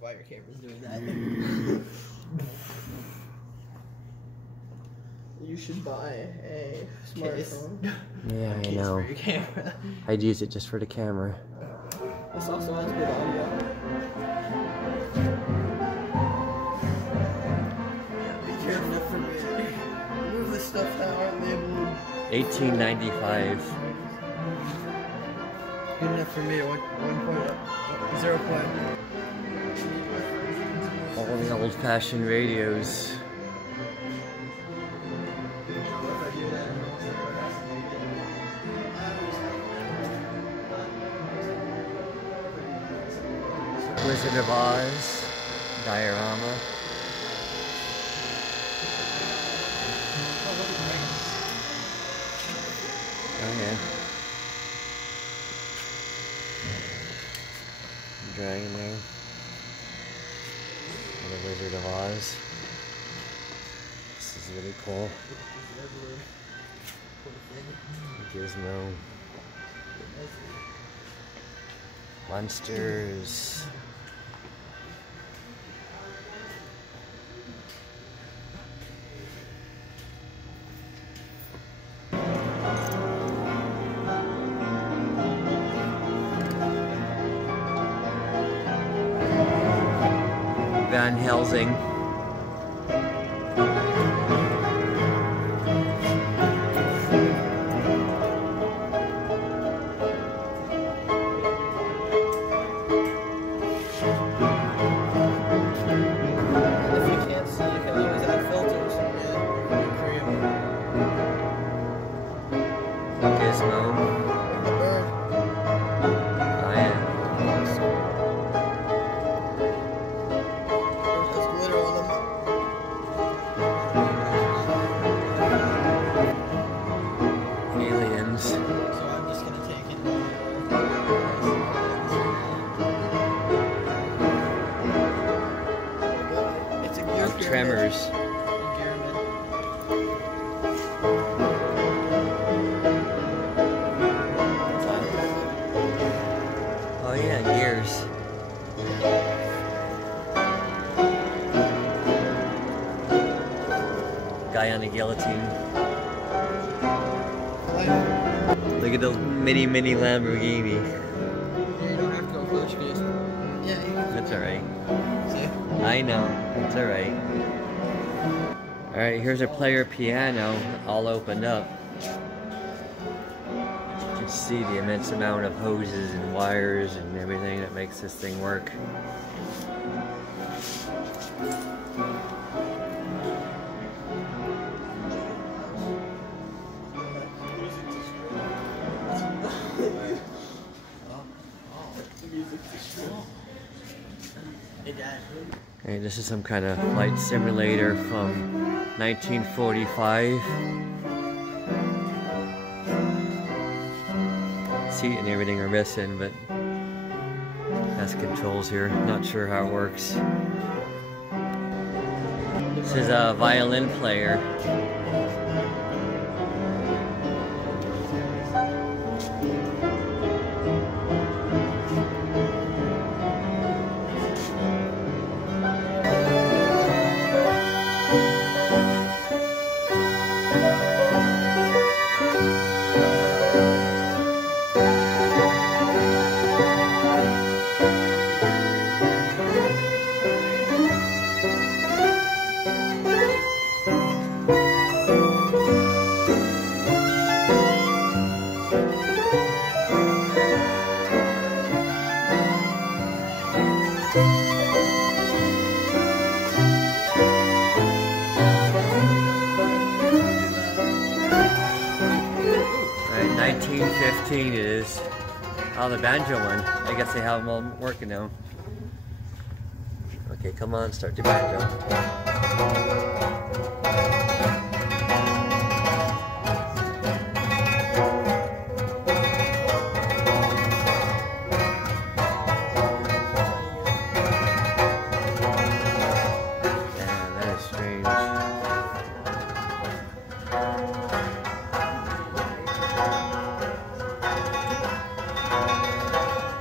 why your camera's doing that. You should buy a smartphone. Yeah, I know. For your camera. I'd use it just for the camera. This also has good audio. Be careful for me. Move the stuff that aren't labeled. 1895. Good enough for me. 0 point. All the old-fashioned radios. Wizard of Oz diorama. Oh yeah. Dragon there. And the Wizard of Oz. This is really cool. Gizmo. Monsters. Van Helsing. Gizmo. I am. Aliens. So I'm just gonna take it. It's a gear pyramid. Tremors. Oh yeah, gears. Guy on a guillotine. Look at the mini Lamborghini. You don't have to go close, please. Yeah, you can. That's alright. See? I know. It's alright. Alright, here's a player piano all opened up. You can see the immense amount of hoses and wires and everything that makes this thing work. Hey, Dad. Okay, this is some kind of flight simulator from 1945. Seat and everything are missing, but has controls here. Not sure how it works. This is a violin player. Alright, 1915 it is. Oh, the banjo one. I guess they have them all working now. Okay, come on, start the banjo.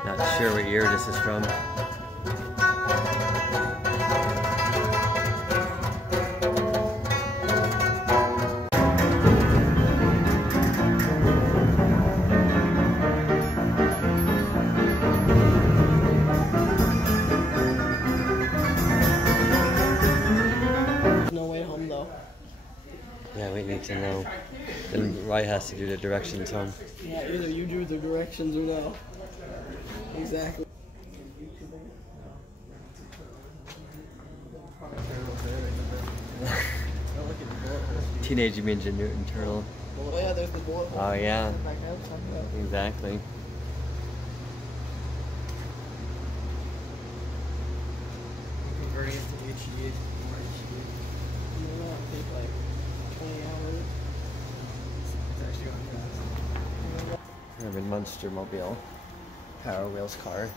Not sure what year this is from. need to know. Then Rye has to do the directions home. Yeah, either you do the directions or no. Exactly. Teenage Mutant Ninja Mutant Turtle. Oh yeah, there's the bullet. Oh yeah. Exactly. Converting it to HD. It'll take like 20 hours. It's actually going fast. Urban Monster Mobile. Power Wheels car.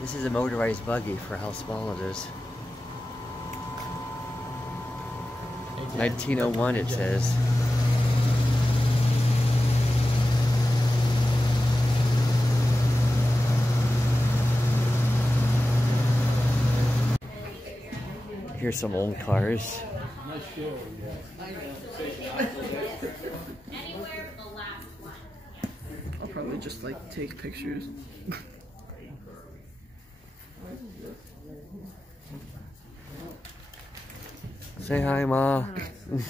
This is a motorized buggy for how small it is. 1901 it says. Here's some old cars. I'll probably just like take pictures. Say hi, Ma. And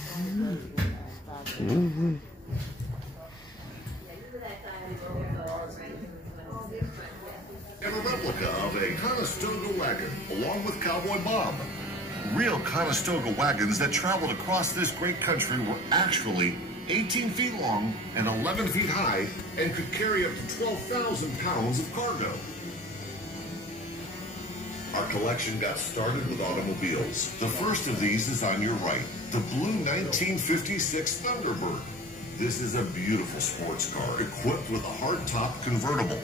a replica of a Conestoga wagon, along with Cowboy Bob. Real Conestoga wagons that traveled across this great country were actually 18 feet long and 11 feet high and could carry up to 12,000 pounds of cargo. Our collection got started with automobiles. The first of these is on your right, the blue 1956 Thunderbird. This is a beautiful sports car equipped with a hardtop convertible.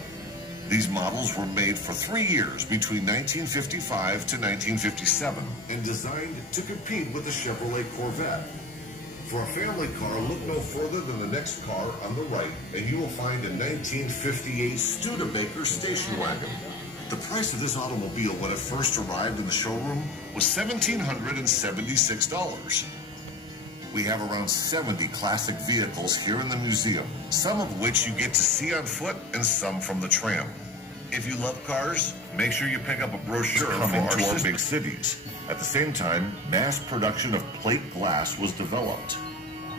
These models were made for 3 years between 1955 to 1957 and designed to compete with the Chevrolet Corvette. For a family car, look no further than the next car on the right, and you will find a 1958 Studebaker station wagon. The price of this automobile when it first arrived in the showroom was $1,776. We have around 70 classic vehicles here in the museum, some of which you get to see on foot and some from the tram. If you love cars, make sure you pick up a brochure coming to our big cities. At the same time, mass production of plate glass was developed.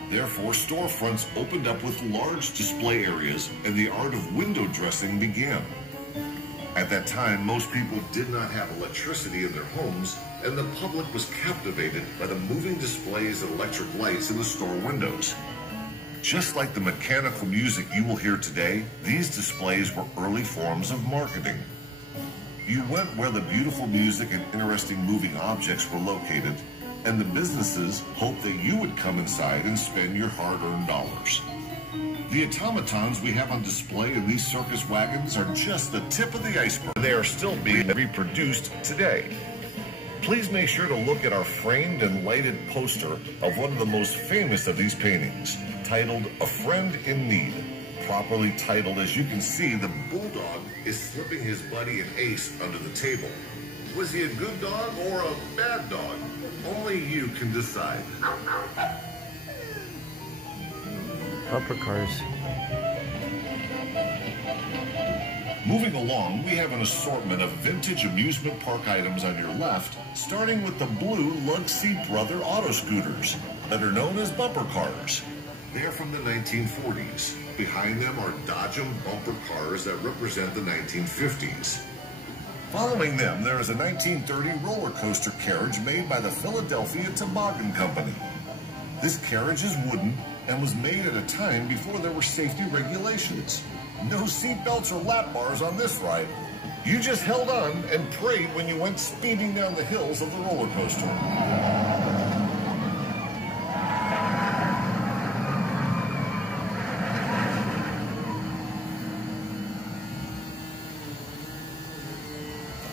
Therefore, storefronts opened up with large display areas and the art of window dressing began. At that time, most people did not have electricity in their homes, and the public was captivated by the moving displays and electric lights in the store windows. Just like the mechanical music you will hear today, these displays were early forms of marketing. You went where the beautiful music and interesting moving objects were located, and the businesses hoped that you would come inside and spend your hard-earned dollars. The automatons we have on display in these circus wagons are just the tip of the iceberg. They are still being reproduced today. Please make sure to look at our framed and lighted poster of one of the most famous of these paintings, titled A Friend in Need. Properly titled, as you can see, the bulldog is slipping his buddy an ace under the table. Was he a good dog or a bad dog? Only you can decide. Bumper cars. Moving along, we have an assortment of vintage amusement park items on your left, starting with the blue Lugsy Brother auto scooters that are known as bumper cars. They're from the 1940s. Behind them are Dodgem bumper cars that represent the 1950s. Following them, there is a 1930 roller coaster carriage made by the Philadelphia Toboggan Company. This carriage is wooden and was made at a time before there were safety regulations. No seat belts or lap bars on this ride. You just held on and prayed when you went speeding down the hills of the roller coaster.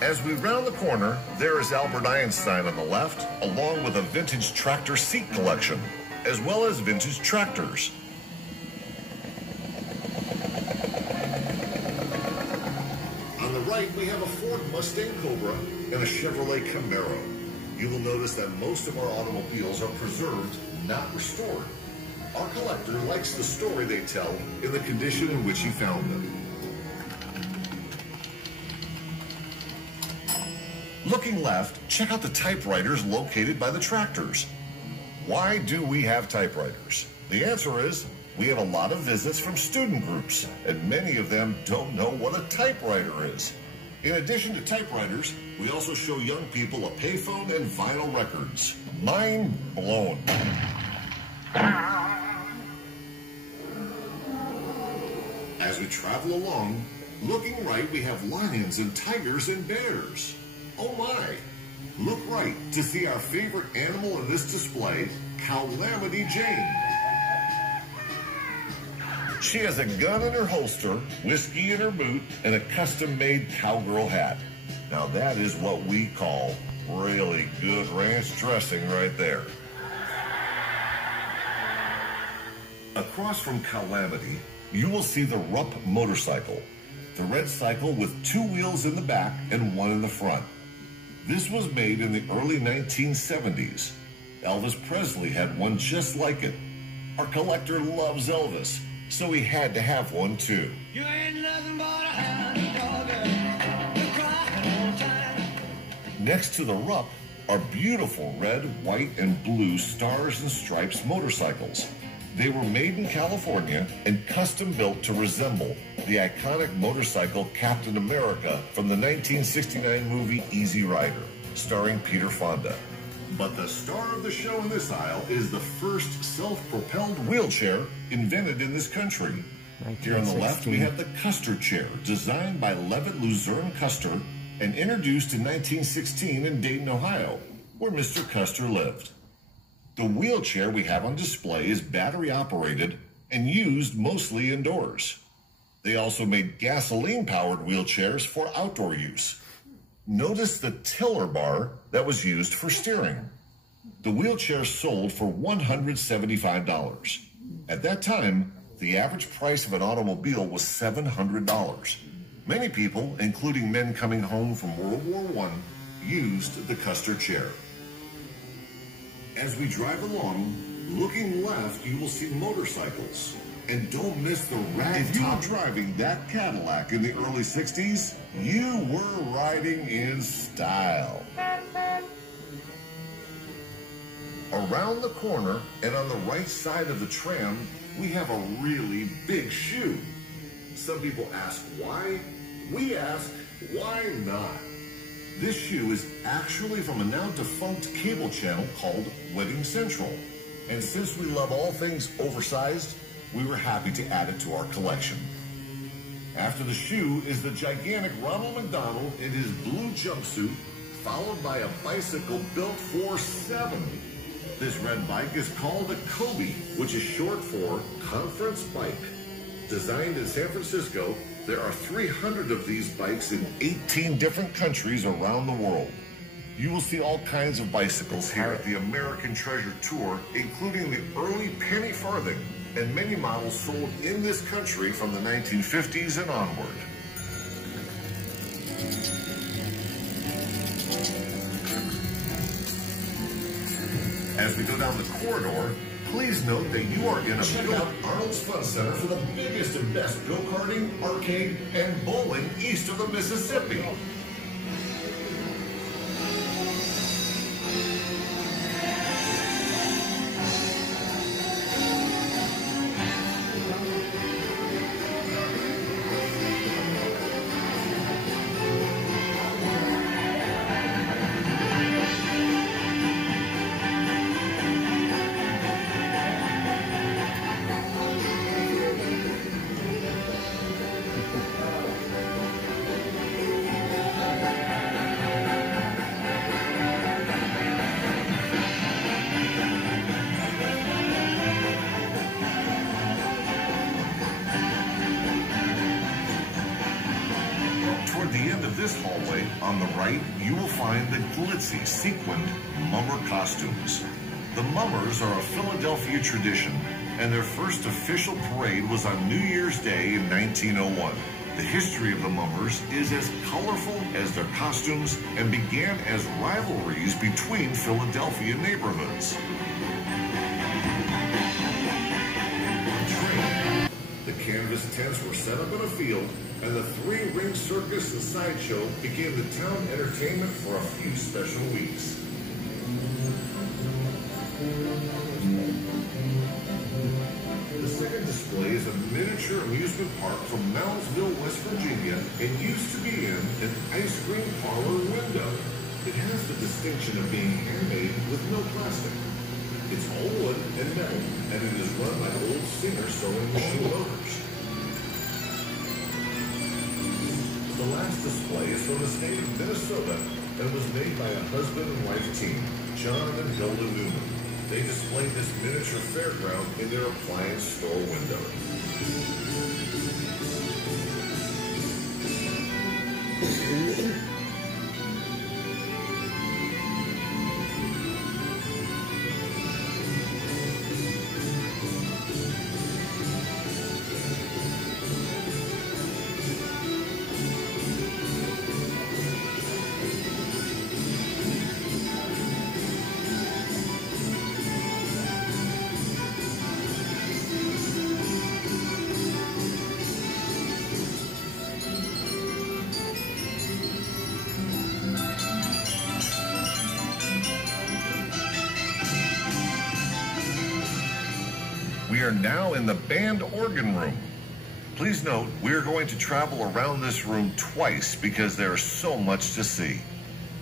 As we round the corner, there is Albert Einstein on the left, along with a vintage tractor seat collection, as well as vintage tractors. right, we have a Ford Mustang Cobra and a Chevrolet Camaro. You will notice that most of our automobiles are preserved, not restored. Our collector likes the story they tell in the condition in which he found them. Looking left, check out the typewriters located by the tractors. Why do we have typewriters? The answer is we have a lot of visits from student groups, and many of them don't know what a typewriter is. In addition to typewriters, we also show young people a payphone and vinyl records. Mind blown. As we travel along, looking right, we have lions and tigers and bears. Oh my! Look right to see our favorite animal in this display, Calamity Jane. She has a gun in her holster, whiskey in her boot, and a custom-made cowgirl hat. Now that is what we call really good ranch dressing right there. Across from Calamity, you will see the Rupp motorcycle, the red cycle with 2 wheels in the back and 1 in the front. This was made in the early 1970s. Elvis Presley had one just like it. Our collector loves Elvis, so he had to have one too. You ain't nothing but a hound dog, you're crying all the time. Next to the Rupp are beautiful red, white, and blue Stars and Stripes motorcycles. They were made in California and custom built to resemble the iconic motorcycle Captain America from the 1969 movie Easy Rider, starring Peter Fonda. But the star of the show in this aisle is the first self-propelled wheelchair invented in this country. Here on the left, we have the Custer chair, designed by Levitt Luzerne Custer and introduced in 1916 in Dayton, Ohio, where Mr. Custer lived. The wheelchair we have on display is battery-operated and used mostly indoors. They also made gasoline-powered wheelchairs for outdoor use. Notice the tiller bar that was used for steering. The wheelchair sold for $175. At that time, the average price of an automobile was $700. Many people, including men coming home from World War I, used the Custer chair. As we drive along, looking left, you will see motorcycles. And don't miss the ragtop. If you were driving that Cadillac in the early 60s, you were riding in style. Around the corner and on the right side of the tram, we have a really big shoe. Some people ask why. We ask, why not? This shoe is actually from a now defunct cable channel called Wedding Central. And since we love all things oversized, we were happy to add it to our collection. After the shoe is the gigantic Ronald McDonald in his blue jumpsuit, followed by a bicycle built for 7. This red bike is called a Kobe, which is short for Conference Bike. Designed in San Francisco, there are 300 of these bikes in 18 different countries around the world. You will see all kinds of bicycles here at the American Treasure Tour, including the early penny farthing and many models sold in this country from the 1950s and onward. As we go down the corridor, please note that you are in a check out Arnold's Fun Center for the biggest and best go-karting, arcade, and bowling east of the Mississippi. This hallway, on the right, you will find the glitzy, sequined mummer costumes. The mummers are a Philadelphia tradition, and their first official parade was on New Year's Day in 1901. The history of the Mummers is as colorful as their costumes and began as rivalries between Philadelphia neighborhoods. The canvas tents were set up in a field, and the three-ring circus and sideshow became the town entertainment for a few special weeks. The second display is a miniature amusement park from Moundsville, West Virginia, and used to be in an ice cream parlor window. It has the distinction of being handmade with no plastic. It's all wood and metal, and it is run by old Singer sewing machine owners. The last display is from the state of Minnesota and was made by a husband and wife team, John and Hilda Newman. They displayed this miniature fairground in their appliance store window. We are now in the band organ room. Please note, we are going to travel around this room twice because there is so much to see.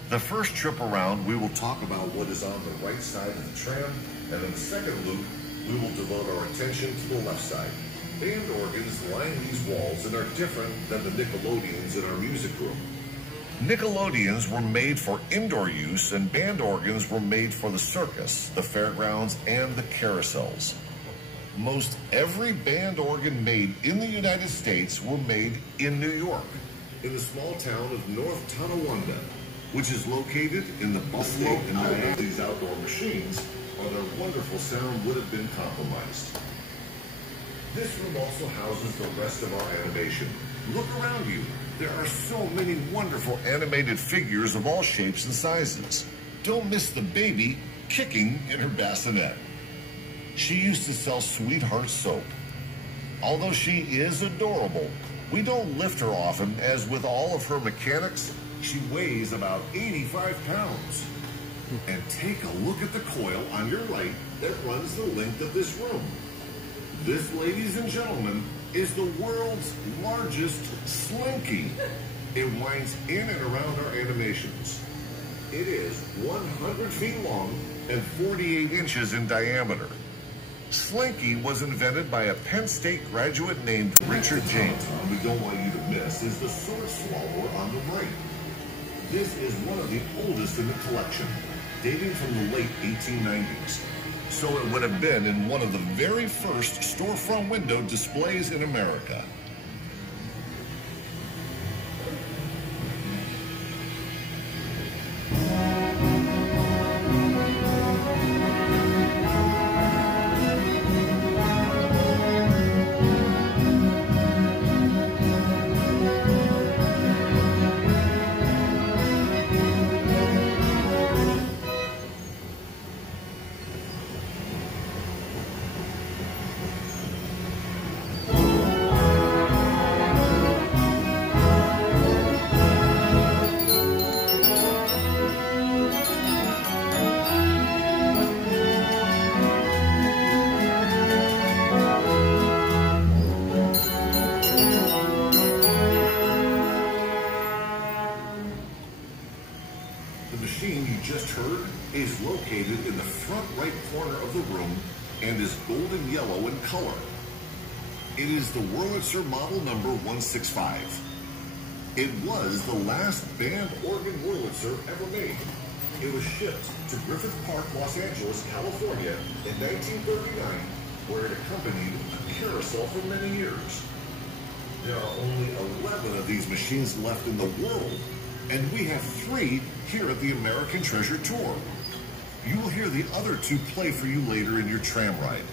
The first trip around, we will talk about what is on the right side of the tram, and in the second loop, we will devote our attention to the left side. Band organs line these walls and are different than the Nickelodeons in our music room. Nickelodeons were made for indoor use, and band organs were made for the circus, the fairgrounds, and the carousels. Most every band organ made in the United States were made in New York, in the small town of North Tonawanda, which is located in the Buffalo and Niagara. These outdoor machines, or their wonderful sound, would have been compromised. This room also houses the rest of our animation. Look around you. There are so many wonderful animated figures of all shapes and sizes. Don't miss the baby kicking in her bassinet. She used to sell Sweetheart soap. Although she is adorable, we don't lift her often, as with all of her mechanics, she weighs about 85 pounds. And take a look at the coil on your right that runs the length of this room. This, ladies and gentlemen, is the world's largest Slinky. It winds in and around our animations. It is 100 feet long and 48 inches in diameter. Slinky was invented by a Penn State graduate named Richard James. We don't want you to miss is the sword swallower on the right. This is one of the oldest in the collection, dating from the late 1890s. So it would have been in one of the very first storefront window displays in America. Is located in the front right corner of the room and is golden yellow in color. It is the Wurlitzer model number 165. It was the last band organ Wurlitzer ever made. It was shipped to Griffith Park, Los Angeles, California in 1939, where it accompanied a carousel for many years. There are only 11 of these machines left in the world, and we have 3 here at the American Treasure Tour. You will hear the other 2 play for you later in your tram ride.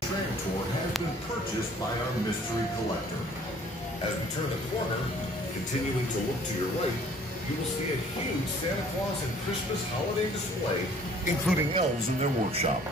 The tram tour has been purchased by our mystery collector. As we turn the corner, continuing to look to your right, you will see a huge Santa Claus and Christmas holiday display, including elves in their workshop.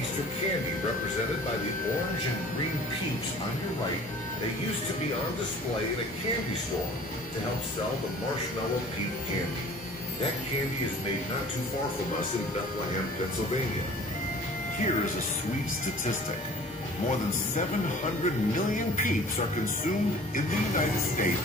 Easter candy represented by the orange and green peeps on your right that used to be on display in a candy store to help sell the marshmallow peep candy. That candy is made not too far from us in Bethlehem, Pennsylvania. Here is a sweet statistic. More than 700 million peeps are consumed in the United States.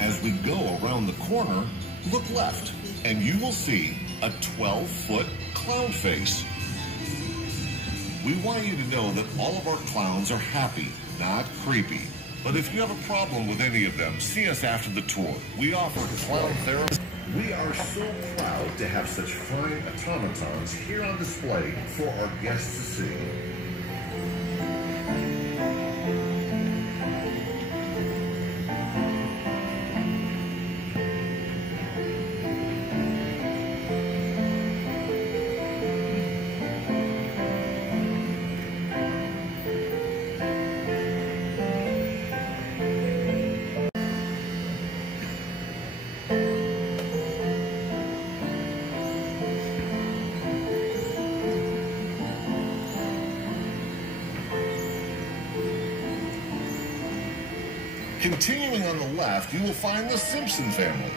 As we go around the corner, look left, and you will see a 12-foot clown face. We want you to know that all of our clowns are happy, not creepy. But if you have a problem with any of them, see us after the tour. We offer clown therapy. We are so proud to have such fine automatons here on display for our guests to see. Continuing on the left, you will find the Simpson family.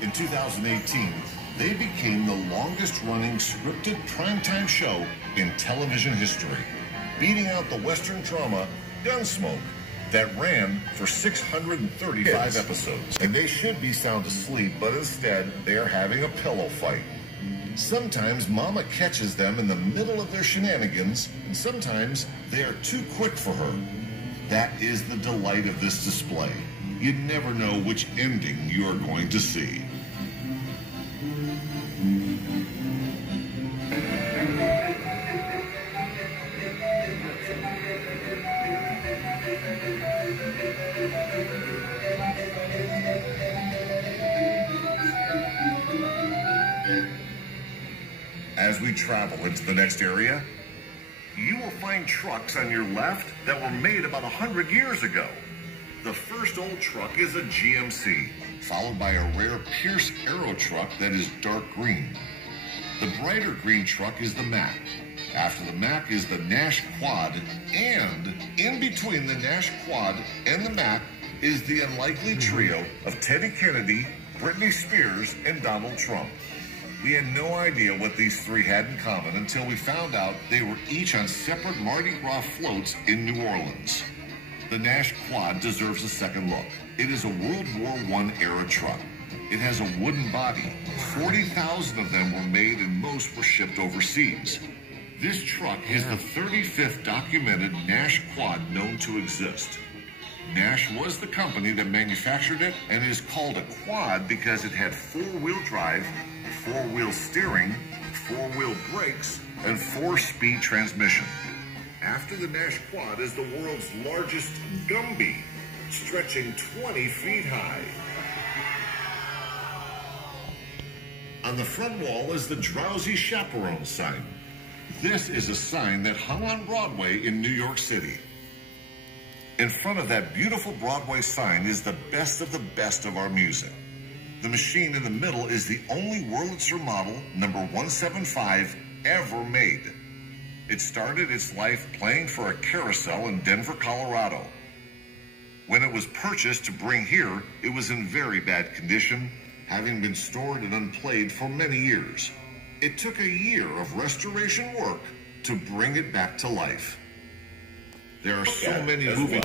In 2018, they became the longest-running scripted primetime show in television history, beating out the Western drama Gunsmoke that ran for 635 episodes. And they should be sound asleep, but instead, they are having a pillow fight. Sometimes Mama catches them in the middle of their shenanigans, and sometimes they are too quick for her. That is the delight of this display. You never know which ending you're going to see. As we travel into the next area, you will find trucks on your left that were made about 100 years ago. The first old truck is a GMC, followed by a rare Pierce Aero truck that is dark green. The brighter green truck is the Mack. After the Mack is the Nash Quad, and in between the Nash Quad and the Mack is the unlikely trio of Teddy Kennedy, Britney Spears, and Donald Trump. We had no idea what these three had in common until we found out they were each on separate Mardi Gras floats in New Orleans. The Nash Quad deserves a second look. It is a World War I era truck. It has a wooden body. 40,000 of them were made and most were shipped overseas. This truck is the 35th documented Nash Quad known to exist. Nash was the company that manufactured it and is called a quad because it had four-wheel drive, four-wheel steering, four-wheel brakes, and four-speed transmission. After the Nash Quad is the world's largest Gumby, stretching 20 feet high. On the front wall is the Drowsy Chaperone sign. This is a sign that hung on Broadway in New York City. In front of that beautiful Broadway sign is the best of our music. The machine in the middle is the only Wurlitzer model, number 175, ever made. It started its life playing for a carousel in Denver, Colorado. When it was purchased to bring here, it was in very bad condition, having been stored and unplayed for many years. It took a year of restoration work to bring it back to life. There are so many movies.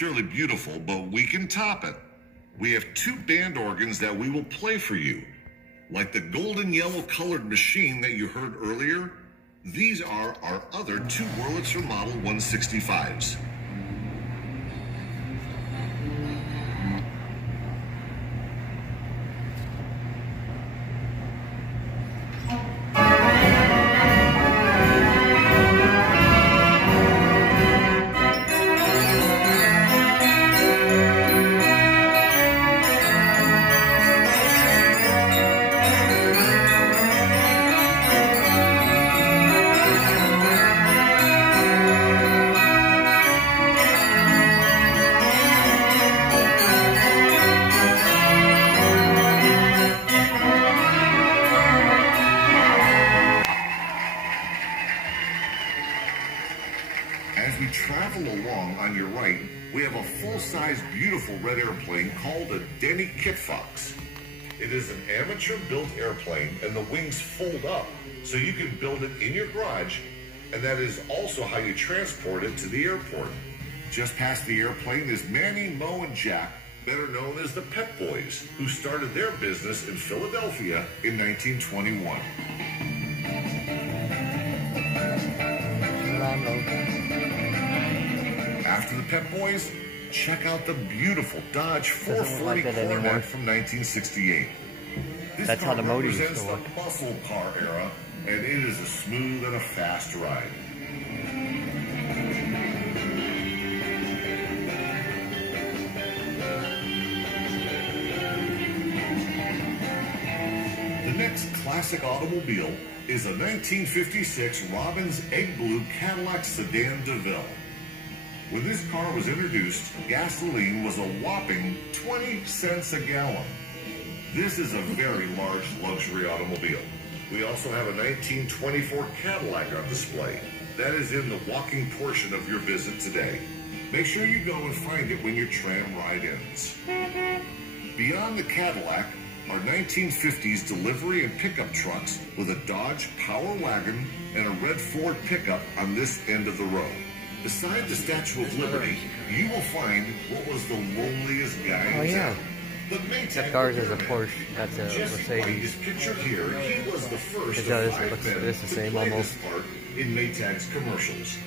Surely beautiful, but we can top it. We have two band organs that we will play for you. Like the golden yellow colored machine that you heard earlier, these are our other two Wurlitzer Model 165s. Red airplane called a Denny Kitfox. It is an amateur-built airplane, and the wings fold up so you can build it in your garage, and that is also how you transport it to the airport. Just past the airplane is Manny, Mo, and Jack, better known as the Pep Boys, who started their business in Philadelphia in 1921. After the Pep Boys, check out the beautiful Dodge 440 Coronet from 1968. That's how the motor used represents to look. the muscle car era, and it is a smooth and a fast ride. The next classic automobile is a 1956 Robbins Egg Blue Cadillac Sedan DeVille. When this car was introduced, gasoline was a whopping 20 cents a gallon. This is a very large luxury automobile. We also have a 1924 Cadillac on display. That is in the walking portion of your visit today. Make sure you go and find it when your tram ride ends. Beyond the Cadillac are 1950s delivery and pickup trucks with a Dodge Power Wagon and a red Ford pickup on this end of the road. Beside the Statue of Liberty, you will find what was the loneliest guy in town. But That card is a Porsche. That's a Mercedes. Pictured here, he was the first This the same almost. In Maytag's commercials.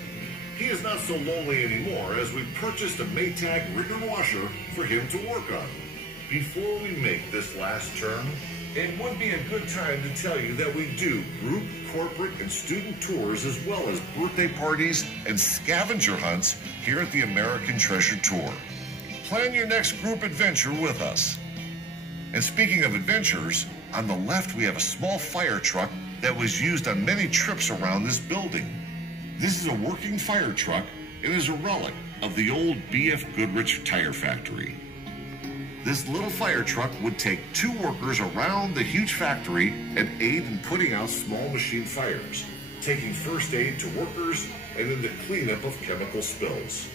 He is not so lonely anymore, as we purchased a Maytag rigger washer for him to work on. Before we make this last turn, it would be a good time to tell you that we do group, corporate, and student tours, as well as birthday parties and scavenger hunts here at the American Treasure Tour. Plan your next group adventure with us. And speaking of adventures, on the left we have a small fire truck that was used on many trips around this building. This is a working fire truck and is a relic of the old B.F. Goodrich tire factory. This little fire truck would take two workers around the huge factory and aid in putting out small machine fires, taking first aid to workers and in the cleanup of chemical spills.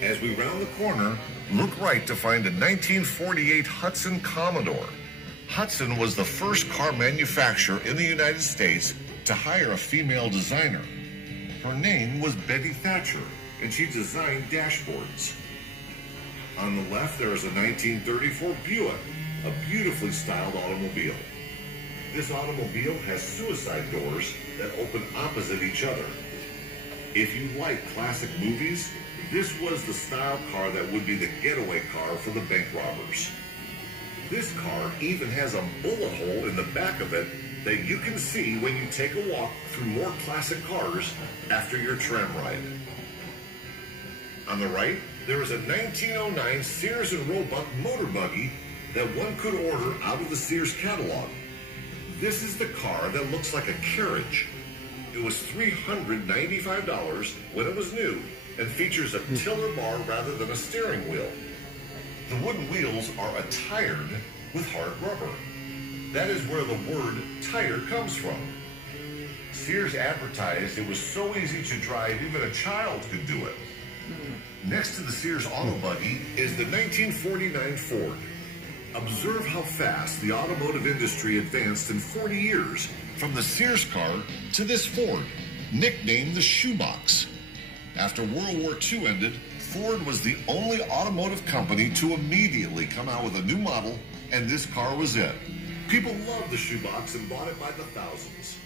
As we round the corner, look right to find a 1948 Hudson Commodore. Hudson was the first car manufacturer in the United States to hire a female designer. Her name was Betty Thatcher, and she designed dashboards. On the left, there is a 1934 Buick, a beautifully styled automobile. This automobile has suicide doors that open opposite each other. If you like classic movies, this was the style car that would be the getaway car for the bank robbers. This car even has a bullet hole in the back of it that you can see when you take a walk through more classic cars after your tram ride. On the right, there is a 1909 Sears and Roebuck motor buggy that one could order out of the Sears catalog. This is the car that looks like a carriage. It was $395 when it was new and features a tiller bar rather than a steering wheel. The wooden wheels are attired with hard rubber. That is where the word tire comes from. Sears advertised it was so easy to drive even a child could do it. Next to the Sears auto buggy is the 1949 Ford. Observe how fast the automotive industry advanced in 40 years from the Sears car to this Ford, nicknamed the Shoebox. After World War II ended, Ford was the only automotive company to immediately come out with a new model, and this car was it. People loved the Shoebox and bought it by the thousands.